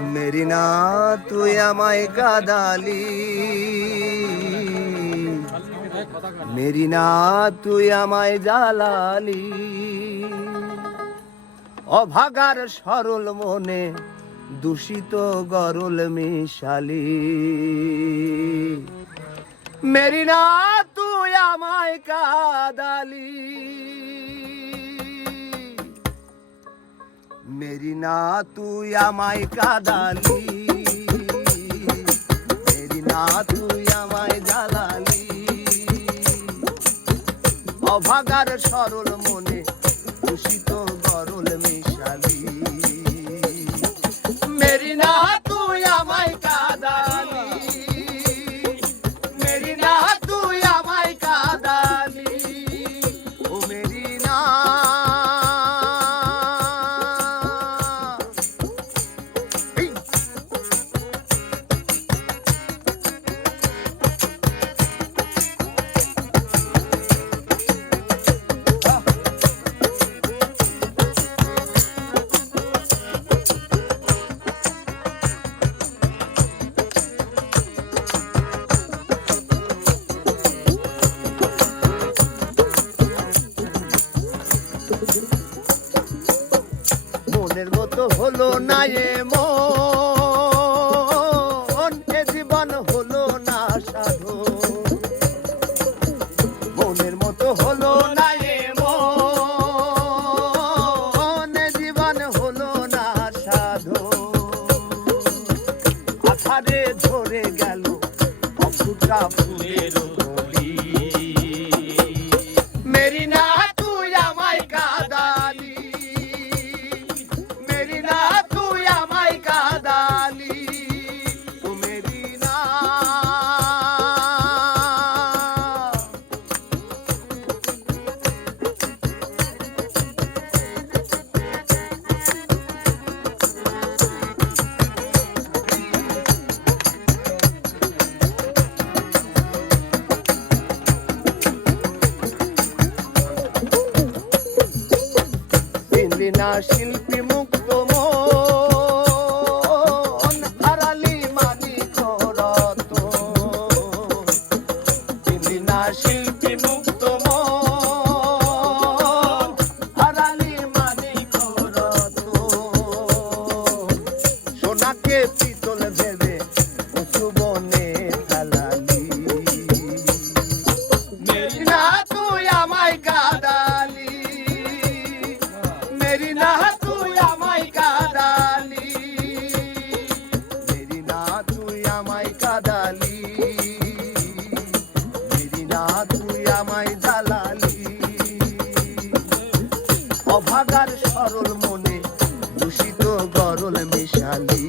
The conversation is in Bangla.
মেরি না, তুই আমায় কাদালি। মেরি না, তুই আমায় জ্বালালি। অভাগার সরল মনে দূষিত গরল মিশালি। মেরি না, তুই আমায় কাদালি। মেরি না তুই আমায় কাদালি। মেরি না তুই আমায় জ্বালালি। অভাগার সরল মনে মনের মতো হলো না এ মন এ জীবন হলো না সাধু। মনের মতো হলো না এ মন এ জীবন হলো না সাধু। ধরে গেল অফুটা ফুলের না শিল্পী মুক্ত মন হারালি মানি করত না শিল্পী দাদালি অভাগার সরল মনে দূষিত গরল মেশালি।